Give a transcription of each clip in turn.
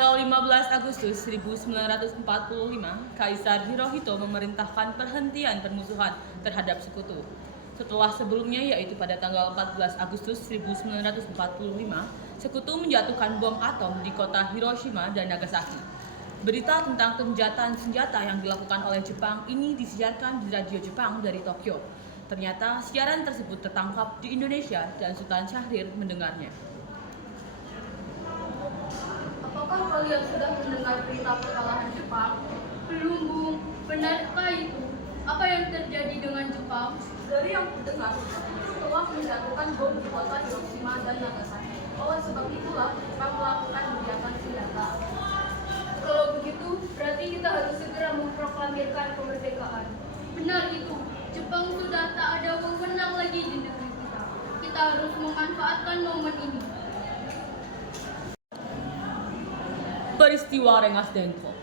tanggal 15 Agustus 1945, Kaisar Hirohito memerintahkan perhentian permusuhan terhadap sekutu. Setelah sebelumnya, yaitu pada tanggal 14 Agustus 1945, sekutu menjatuhkan bom atom di kota Hiroshima dan Nagasaki. Berita tentang gencatan senjata yang dilakukan oleh Jepang ini disiarkan di radio Jepang dari Tokyo. Ternyata siaran tersebut tertangkap di Indonesia dan Sultan Syahrir mendengarnya. Apakah kalian sudah mendengar berita kekalahan Jepang? Belum, Bung. Benarkah itu? Apa yang terjadi dengan Jepang? Dari yang kudengar, sekutu telah menjatuhkan bom di kota Hiroshima dan Nagasaki. Oleh sebab itulah Jepang melakukan gencatan senjata. Kalau begitu, berarti kita harus segera memproklamirkan kemerdekaan. Benar itu. Jepang sudah tak ada wewenang lagi di negeri kita. Kita harus memanfaatkan momen ini. Peristiwa Rengas Dengklok,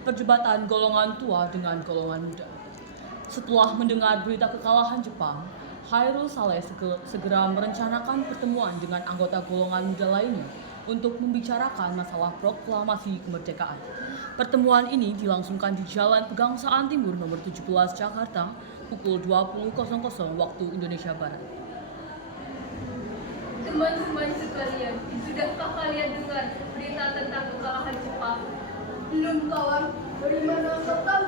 perdebatan golongan tua dengan golongan muda. Setelah mendengar berita kekalahan Jepang, Hairul Saleh segera merencanakan pertemuan dengan anggota golongan muda lainnya untuk membicarakan masalah proklamasi kemerdekaan. Pertemuan ini dilangsungkan di Jalan Pegangsaan Timur nomor 17 Jakarta pukul 20.00 waktu Indonesia Barat. Teman-teman sekalian, sudahkah kalian dengar berita tentang kekalahan Jepang? Belum, kawan. Dari mana kau tahu?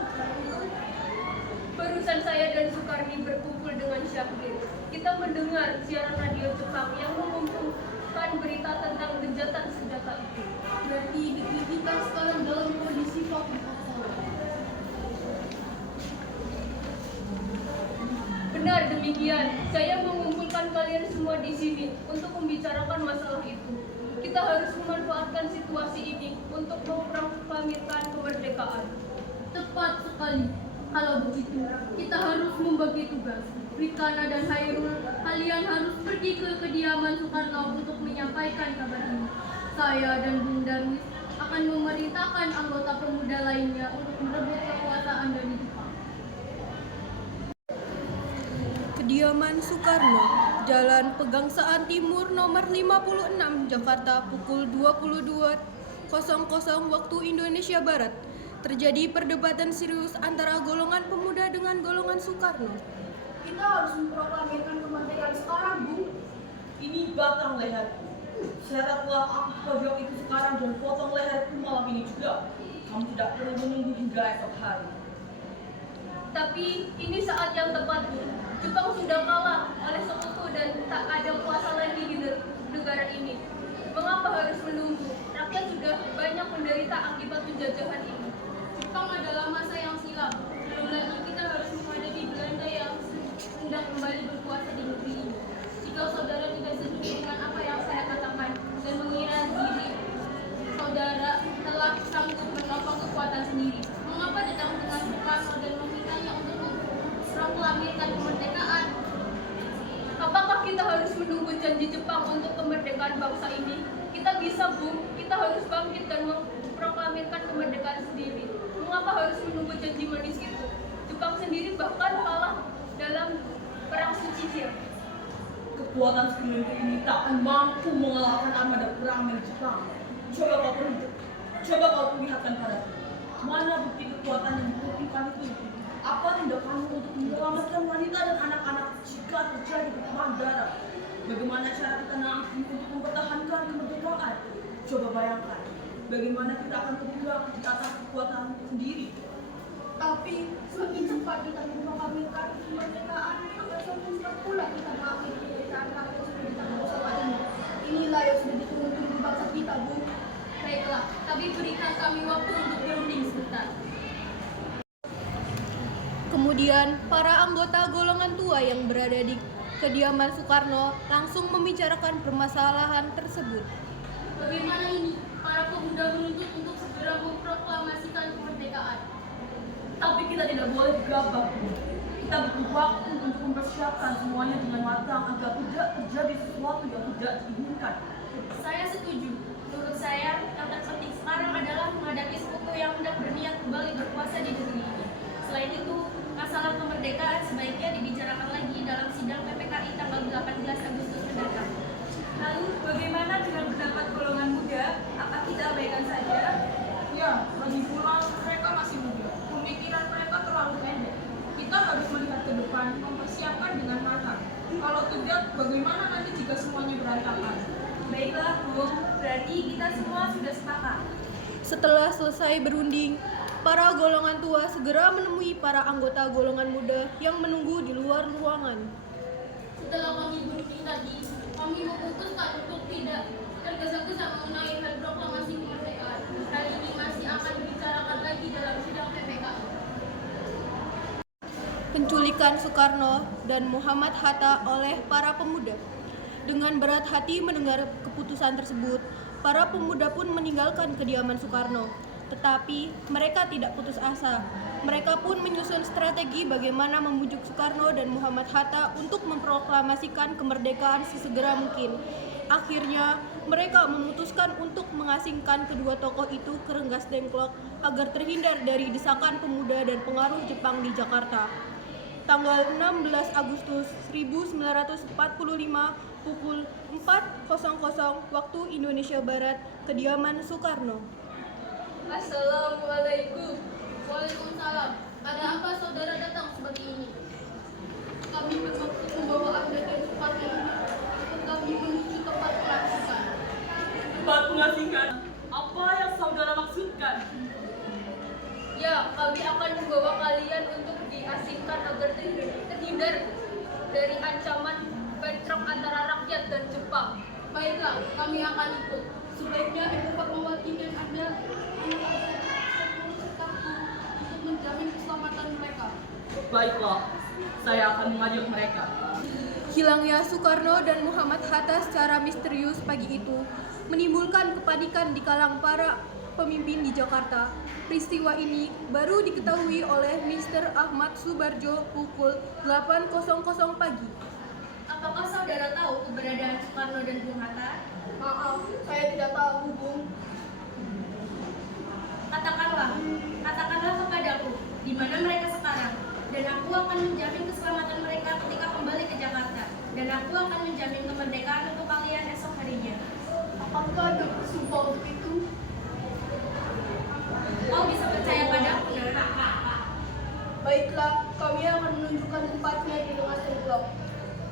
Barusan saya dan Sukarni berkumpul dengan Syahrir. Kita mendengar siaran radio Jepang yang mengumumkan berita tentang gencatan senjata itu. Berarti negeri kita sekarang dalam kondisi vakum. Benar demikian. Saya mengumpulkan kalian semua di sini untuk membicarakan masalah itu. Kita harus memanfaatkan situasi ini untuk memproklamirkan kemerdekaan. Tepat sekali. Kalau begitu, kita harus membagi tugas. Rikana dan Hairul, kalian harus pergi ke kediaman Soekarno untuk menyampaikan kabar ini. Saya dan Bung Darwis akan memerintahkan anggota pemuda lainnya untuk merebut kekuasaan dari Jepang. Kediaman Soekarno, Jalan Pegangsaan Timur nomor 56, Jakarta pukul 22.00 waktu Indonesia Barat. Terjadi perdebatan serius antara golongan pemuda dengan golongan Soekarno. Kita harus memproklamirkan kemerdekaan sekarang, Bu. Ini batang leherku. Seretlah aku pojok itu sekarang dan potong leherku malam ini juga. Kamu tidak perlu menunggu hingga esok hari. Tapi ini saat yang tepat, Bu. Jepang sudah kalah oleh sekutu dan tak ada kuasa lagi di negara ini. Mengapa harus menunggu? Rakyat sudah banyak menderita akibat penjajahan ini. Jepang adalah masa yang silam. Belum lagi kita harus menghadapi Belanda yang hendak kembali berkuasa di negeri ini. Jika saudara tidak setuju dengan apa yang saya katakan dan mengira diri saudara telah sanggup menopang kekuatan sendiri, mengapa datang dengan Soekarno dan memintanya untuk memproklamirkan kemerdekaan? Apakah kita harus menunggu janji Jepang untuk kemerdekaan bangsa ini? Kita bisa, Bu. Kita harus bangkit dan memproklamirkan kemerdekaan sendiri. Mengapa harus menunggu janji manis itu? Jepang sendiri bahkan kalah dalam perang Tsushima. Kekuatan segelintir ini tak akan mampu mengalahkan armada perang milik Jepang. Coba kau perlihatkan padaku. Mana bukti kekuatan yang dibuktikan itu? Apa tindakanmu untuk menyelamatkan wanita dan anak-anak jika terjadi pertumpahan darah? Bagaimana cara kita nanti untuk mempertahankan kemerdekaan? Coba bayangkan, bagaimana kita akan berjuang di atas kekuatan sendiri. Tapi semakin cepat kita memproklamirkan kemerdekaan, maka semakin cepat pula kita mengakhiri kemerdekaan rakyat seperti kita bersama ini. Inilah yang sudah ditunggu-tunggu bangsa kita, Bu. Baiklah, tapi berikan kami waktu untuk berunding sebentar. Kemudian, para anggota golongan tua yang berada di kediaman Soekarno langsung membicarakan permasalahan tersebut. Bagaimana ini? Para pemuda menuntut untuk segera memproklamasikan kemerdekaan. Tapi kita tidak boleh gegabah. Kita butuh waktu untuk mempersiapkan semuanya dengan matang agar tidak terjadi sesuatu yang tidak diinginkan. Saya setuju. Menurut saya, yang terpenting sekarang adalah menghadapi sekutu yang hendak berniat kembali berkuasa di negeri ini. Selain itu, masalah kemerdekaan sebaiknya dibicarakan lagi dalam sidang PPKI tanggal 18 Agustus mendatang. Lalu, bagaimana dengan pendapat golongan muda? Apa kita abaikan saja? Lagi pula mereka masih muda, pemikiran mereka terlalu pendek. Kita harus melihat ke depan, mempersiapkan dengan matang. Kalau tidak, bagaimana nanti jika semuanya berantakan? Baiklah, Bung. Berarti kita semua sudah sepakat. Setelah selesai berunding, para golongan tua segera menemui para anggota golongan muda yang menunggu di luar ruangan. Setelah kami berunding tadi, kami memutuskan untuk tidak tergesa-gesa mengenai hal proklamasi kemerdekaan. Hal ini masih akan dibicarakan lagi dalam sidang PPK. Penculikan Soekarno dan Muhammad Hatta oleh para pemuda. Dengan berat hati mendengar keputusan tersebut, para pemuda pun meninggalkan kediaman Soekarno. Tetapi mereka tidak putus asa. Mereka pun menyusun strategi bagaimana membujuk Soekarno dan Muhammad Hatta untuk memproklamasikan kemerdekaan sesegera mungkin. Akhirnya, mereka memutuskan untuk mengasingkan kedua tokoh itu ke Rengas Dengklok agar terhindar dari desakan pemuda dan pengaruh Jepang di Jakarta. Tanggal 16 Agustus 1945 pukul 4.00 waktu Indonesia Barat, kediaman Soekarno. Assalamualaikum. Waalaikumsalam. Ada apa saudara datang seperti ini? Kami bermaksud membawa Anda dan Soekarno ini untuk kami menuju tempat pelantikan. Tempat pengasingan. Apa yang saudara maksudkan? Ya, kami akan membawa kalian untuk diasingkan agar terhindar dari ancaman bentrok antara rakyat dan Jepang. Baiklah, kami akan ikut. Sebaiknya Ibu Fatmawati dan Anda untuk menjamin keselamatan mereka. Baiklah, saya akan mengajak mereka. Hilangnya Soekarno dan Muhammad Hatta secara misterius pagi itu menimbulkan kepanikan di kalangan para pemimpin di Jakarta. Peristiwa ini baru diketahui oleh Mr. Ahmad Subarjo pukul 8.00 pagi. Apakah saudara tahu keberadaan Soekarno dan Bung Hatta? Maaf, saya tidak tahu, Bung. Katakanlah kepadaku, di mana mereka sekarang, dan aku akan menjamin keselamatan mereka ketika kembali ke Jakarta, dan aku akan menjamin kemerdekaan untuk kalian esok harinya. Apakah ada bersumpah untuk itu? Kau bisa percaya padaku, Nak. Baiklah, kami akan menunjukkan tempatnya di Rengas Dengklok.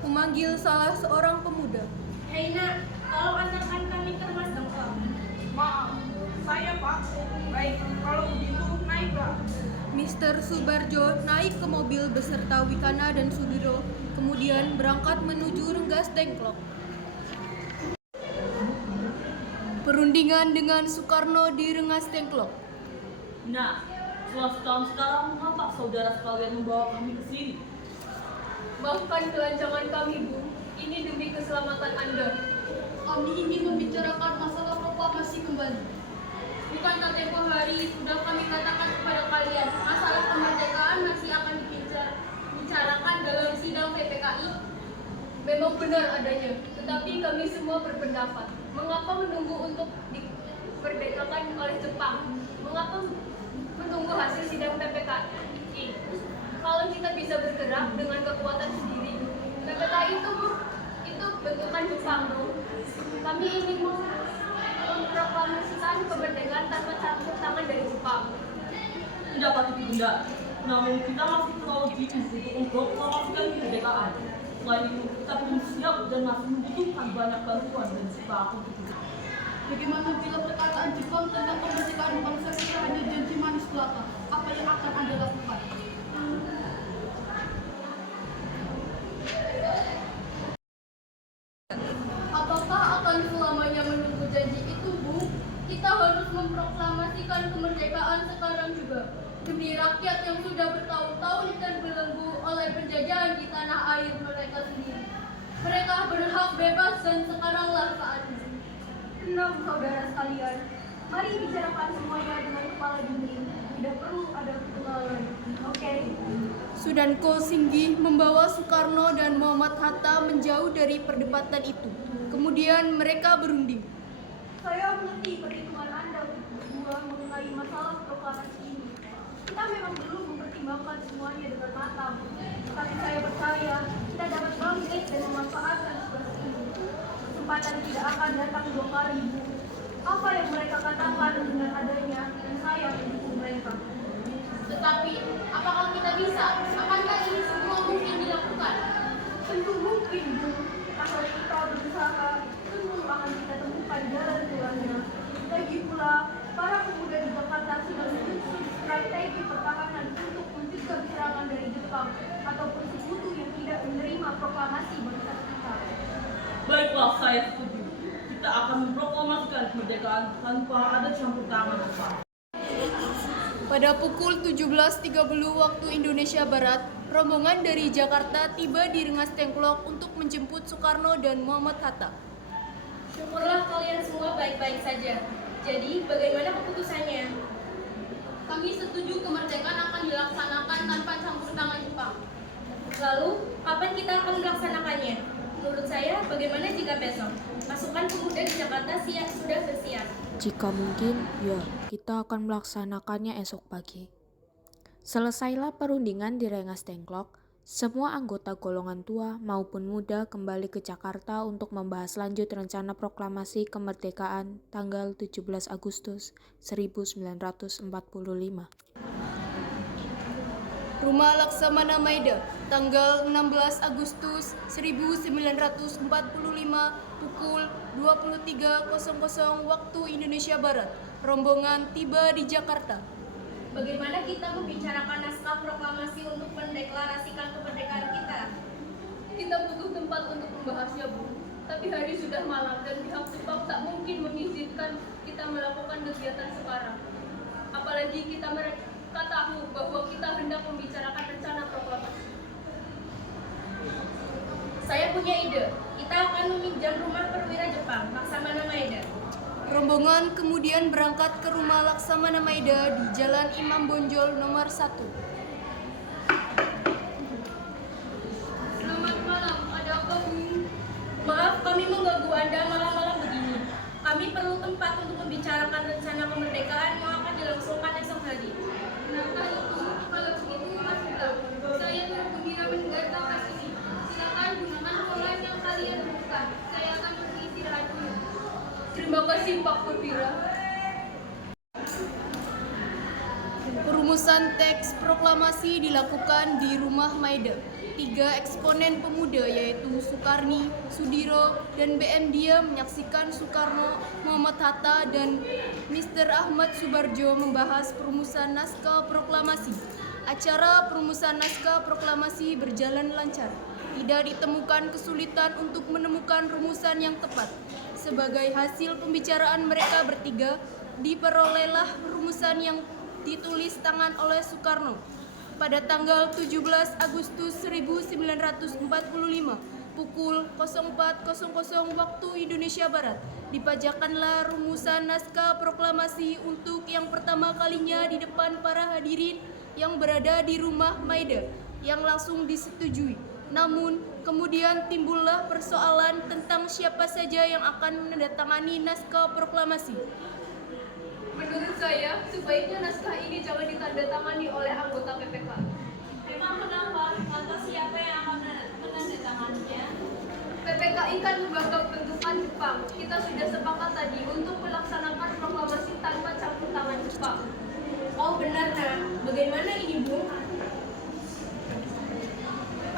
Memanggil salah seorang pemuda. Hei Nak, tolong antarkan kami ke Rengas Dengklok. Maaf, saya Pak. Baik, kalau begitu naiklah. Mr. Subarjo naik ke mobil beserta Wikana dan Sudiro, kemudian berangkat menuju Rengas Dengklok. Perundingan dengan Soekarno di Rengas Dengklok. Nah, setelah setahun sekarang, mengapa saudara sekalian membawa kami ke sini? Maafkan kelancangan kami, Bu. Ini demi keselamatan Anda. Kami ingin membicarakan masalah proklamasi kembali. Bukankah tempoh hari sudah kami katakan kepada kalian, masalah kemerdekaan masih akan dibicarakan dalam sidang PPKI? Memang benar adanya, tetapi kami semua berpendapat. Mengapa menunggu untuk diperdekakan oleh Jepang? Mengapa menunggu hasil sidang PPKI? Kalau kita bisa bergerak dengan kekuatan sendiri, PPKI itu bentukan Jepang, Bu. Kami ingin memproklamasikan kemerdekaan tanpa campur tangan dari Jepang. Tidak patut ditunda. Namun kita masih terlalu dini untuk memproklamasikan kemerdekaan. Selain itu, kita belum siap dan masih membutuhkan banyak bantuan dan sebab untuk itu. Bagaimana bila perkataan Jepang tentang kemerdekaan bangsa kita hanya janji manis belaka? Apa yang akan Anda lakukan? Apakah akan selamanya menunggu janji itu, Bu? Kita harus memproklamasikan kemerdekaan sekarang juga. Demi rakyat yang sudah bertahun-tahun terbelenggu oleh penjajahan di tanah air mereka sendiri. Mereka berhak bebas dan sekaranglah saatnya. Tenang saudara sekalian, mari bicarakan semuanya dengan kepala dingin. Tidak perlu ada ketenggalan. Oke. Sudanko Singgi membawa Soekarno dan Muhammad Hatta menjauh dari perdebatan itu. Kemudian mereka berunding. Saya mengerti perhitungan Anda berdua mengenai masalah proklamasi ini. Kita memang belum mempertimbangkan semuanya dengan matang. Tapi saya percaya kita dapat bangkit dan memanfaatkan tugas ini. Kesempatan tidak akan datang 2 kali, Bu. Apa yang mereka katakan dengan adanya dan saya saya setuju. Kita akan memproklamasikan kemerdekaan tanpa ada campur tangan Jepang. Pada pukul 17.30 waktu Indonesia Barat, rombongan dari Jakarta tiba di Rengas Dengklok untuk menjemput Soekarno dan Muhammad Hatta. Syukurlah kalian semua baik-baik saja. Jadi, bagaimana keputusannya? Kami setuju kemerdekaan akan dilaksanakan tanpa campur tangan Jepang. Lalu, kapan kita akan melaksanakannya? Menurut saya, bagaimana jika besok? Pasukan pemuda di Jakarta sudah bersiap. Jika mungkin, ya, kita akan melaksanakannya esok pagi. Selesailah perundingan di Rengas Dengklok, semua anggota golongan tua maupun muda kembali ke Jakarta untuk membahas lanjut rencana proklamasi kemerdekaan tanggal 17 Agustus 1945. Rumah Laksamana Maida, tanggal 16 Agustus 1945 pukul 23.00 waktu Indonesia Barat. Rombongan tiba di Jakarta. Bagaimana kita membicarakan naskah proklamasi untuk mendeklarasikan kemerdekaan kita? Kita butuh tempat untuk membahasnya, Bu. Tapi hari sudah malam dan pihak Jepang tak mungkin mengizinkan kita melakukan kegiatan sekarang. Apalagi mereka tahu bahwa kita hendak membicarakan rencana proklamasi. Saya punya ide. Kita akan meminjam rumah perwira Jepang, Laksamana Maeda. Rombongan kemudian berangkat ke rumah Laksamana Maida di Jalan Imam Bonjol nomor 1. Selamat malam, ada apa, Bu? Maaf kami mengganggu Anda malam-malam begini. Kami perlu tempat untuk membicarakan rencana kemerdekaan yang akan dilangsungkan esok hari. Kenapa itu? Kalau begitu, masuklah. Saya turut gembira mendengar kabar ini. Silakan gunakan ruangan yang kalian butuhkan. Saya akan pergi istirahat dulu. Terima kasih, Pak Perwira. Perumusan teks proklamasi dilakukan di Rumah Maida. 3 eksponen pemuda yaitu Sukarni, Sudiro, dan BM Dia menyaksikan Soekarno, Muhammad Hatta, dan Mr. Ahmad Subarjo membahas perumusan naskah proklamasi. Acara perumusan naskah proklamasi berjalan lancar. Tidak ditemukan kesulitan untuk menemukan rumusan yang tepat. Sebagai hasil pembicaraan mereka bertiga, diperolehlah rumusan yang ditulis tangan oleh Soekarno. Pada tanggal 17 Agustus 1945, pukul 04.00 waktu Indonesia Barat, dibacakanlah rumusan naskah proklamasi untuk yang pertama kalinya di depan para hadirin yang berada di Rumah Maida, yang langsung disetujui. Namun, kemudian timbullah persoalan tentang siapa saja yang akan menandatangani naskah proklamasi. Menurut saya, sebaiknya naskah ini jangan ditandatangani oleh anggota PPK. Memang kenapa? Lantas siapa yang akan menandatanganinya? PPKI kan lembaga bentukan Jepang. Kita sudah sepakat tadi untuk melaksanakan proklamasi tanpa campur tangan Jepang. Oh benar, Nak. Bagaimana ini, Bu?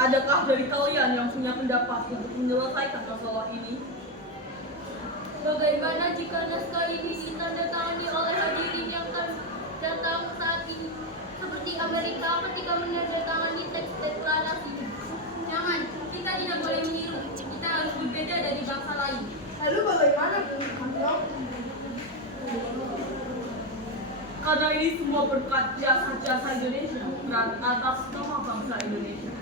Adakah dari kalian yang punya pendapat untuk menyelesaikan masalah ini? Bagaimana jika naskah ini ditandatangani oleh hadirin yang datang saat ini, seperti Amerika ketika menandatangani teks deklarasi? Jangan, kita tidak boleh meniru. Kita harus berbeda dari bangsa lain. Lalu bagaimana, Bung Karno? Karena ini semua berkat jasa-jasa Indonesia dan atas nama bangsa Indonesia.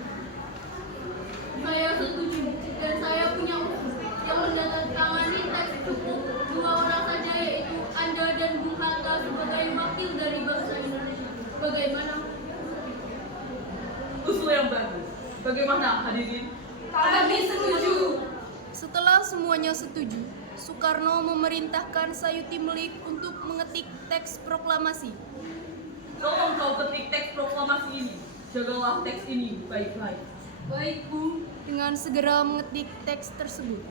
Saya setuju dan saya punya usul. Yang menandatangani teks cukup 2 orang saja, yaitu Anda dan Bung Hatta sebagai wakil dari bangsa Indonesia. Bagaimana? Usul yang bagus. Bagaimana hadirin? Kami setuju. Setelah semuanya setuju, Soekarno memerintahkan Sayuti Melik untuk mengetik teks proklamasi. Tolong kau ketik teks proklamasi ini. Jagalah teks ini baik-baik. Baik, Bu. Dengan segera mengetik teks tersebut,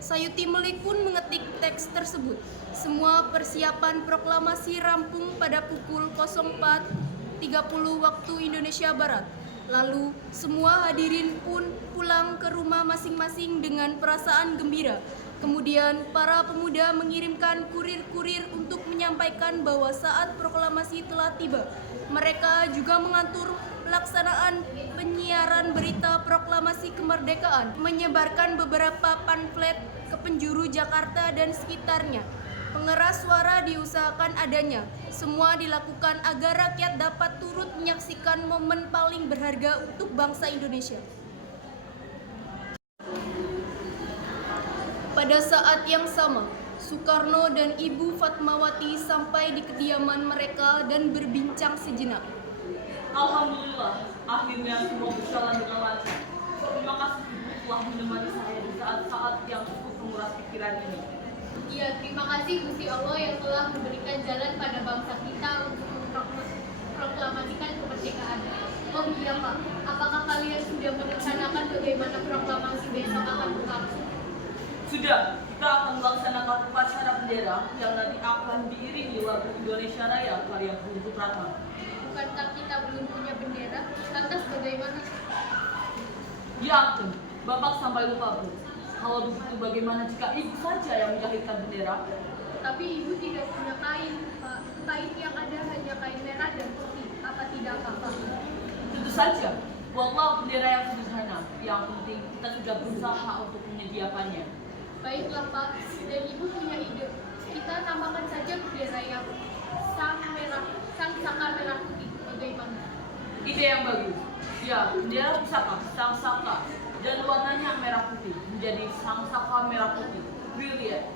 Sayuti Melik pun mengetik teks tersebut. Semua persiapan proklamasi rampung pada pukul 04.30 waktu Indonesia Barat. Lalu, semua hadirin pun pulang ke rumah masing-masing dengan perasaan gembira. Kemudian, para pemuda mengirimkan kurir-kurir untuk menyampaikan bahwa saat proklamasi telah tiba. Mereka juga mengatur pelaksanaan penyiaran berita proklamasi kemerdekaan, menyebarkan beberapa pamflet kepada penjuru Jakarta dan sekitarnya. Pengeras suara diusahakan adanya. Semua dilakukan agar rakyat dapat turut menyaksikan momen paling berharga untuk bangsa Indonesia. Pada saat yang sama, Soekarno dan Ibu Fatmawati sampai di kediaman mereka dan berbincang sejenak. Alhamdulillah, akhirnya semua berjalan dengan lancar. Terima kasih Ibu telah menemani saya di saat-saat yang cukup menguras pikiran ini. Ya, terima kasih Gusti Allah yang telah memberikan jalan pada bangsa kita untuk memproklamasikan kemerdekaan. Oh iya Pak, apakah kalian sudah merencanakan bagaimana proklamasi besok akan berlangsung? Sudah, kita akan melaksanakan upacara bendera yang nanti akan diiringi lagu Indonesia Raya karya Bung Supratman. Bukankah kita belum punya bendera? Lantas bagaimana? Ya ampun, Bapak sampai lupa Bu. Kalau begitu bagaimana jika Ibu saja yang menjahitkan bendera? Tapi Ibu tidak punya kain, Pak. Kain yang ada hanya kain merah dan putih. Apa tidak apa-apa? Tentu saja, buatlah bendera yang sederhana. Yang penting kita sudah berusaha untuk menyediakannya. Baiklah Pak, dan Ibu punya ide. Kita namakan saja bendera yang sang saka merah putih. Bagaimana? Ide yang bagus. Ya, bendera pusaka, sang saka, dan warnanya merah putih menjadi sang saka merah putih. Brilliant.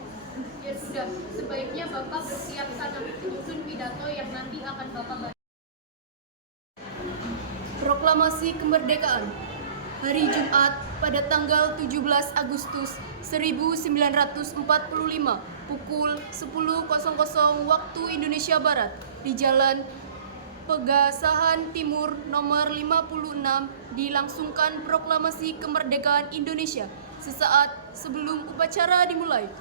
Ya sudah, sebaiknya Bapak bersiap sana menyusun pidato yang nanti akan Bapak baca. Proklamasi Kemerdekaan. Hari Jumat pada tanggal 17 Agustus 1945 pukul 10.00 waktu Indonesia Barat di Jalan Pegasahan Timur nomor 56 dilangsungkan proklamasi kemerdekaan Indonesia sesaat sebelum upacara dimulai.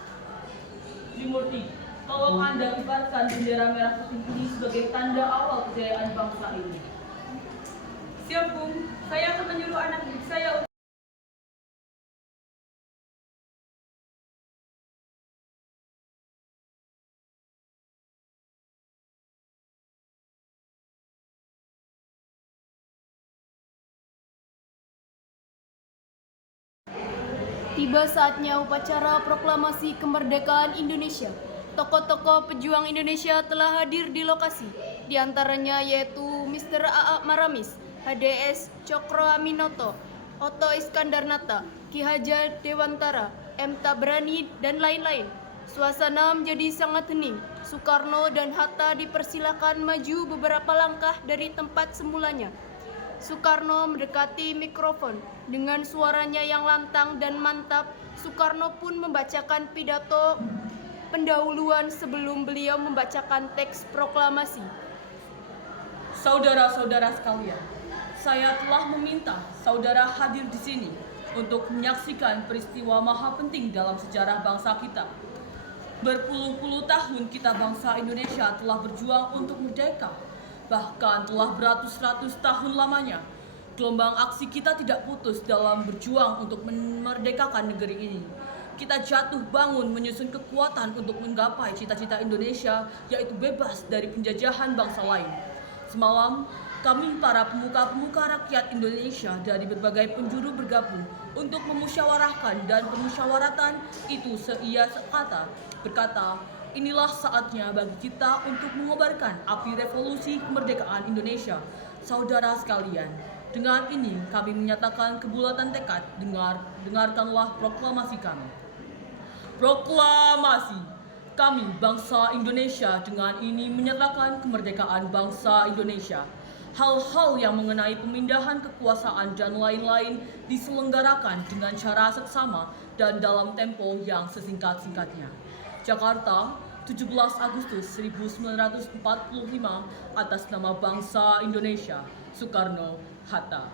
Dimurti, tolong Anda kibarkan bendera merah putih ini sebagai tanda awal kejayaan bangsa ini. Siap, Bung. Saya akan menyuruh anak didik saya. Tiba saatnya upacara proklamasi kemerdekaan Indonesia. Tokoh-tokoh pejuang Indonesia telah hadir di lokasi, di antaranya yaitu Mr. A.A. Maramis, HDS Cokro Aminoto, Otto Iskandarnata, Ki Hajar Dewantara, M. Tabrani, dan lain-lain. Suasana menjadi sangat hening. Soekarno dan Hatta dipersilakan maju beberapa langkah dari tempat semulanya. Soekarno mendekati mikrofon. Dengan suaranya yang lantang dan mantap, Soekarno pun membacakan pidato pendahuluan sebelum beliau membacakan teks proklamasi. Saudara-saudara sekalian, saya telah meminta saudara hadir di sini untuk menyaksikan peristiwa maha penting dalam sejarah bangsa kita. Berpuluh-puluh tahun kita bangsa Indonesia telah berjuang untuk merdeka. Bahkan telah beratus-ratus tahun lamanya, gelombang aksi kita tidak putus dalam berjuang untuk memerdekakan negeri ini. Kita jatuh bangun menyusun kekuatan untuk menggapai cita-cita Indonesia, yaitu bebas dari penjajahan bangsa lain. Semalam, kami para pemuka-pemuka rakyat Indonesia dari berbagai penjuru bergabung untuk memusyawarahkan, dan permusyawaratan itu seia sekata berkata, inilah saatnya bagi kita untuk mengobarkan api revolusi kemerdekaan Indonesia. Saudara sekalian, dengan ini kami menyatakan kebulatan tekad, dengarkanlah proklamasi kami. Proklamasi, kami bangsa Indonesia dengan ini menyatakan kemerdekaan bangsa Indonesia. Hal-hal yang mengenai pemindahan kekuasaan dan lain-lain diselenggarakan dengan cara seksama dan dalam tempo yang sesingkat-singkatnya. Jakarta, 17 Agustus 1945, atas nama bangsa Indonesia, Soekarno, Hatta.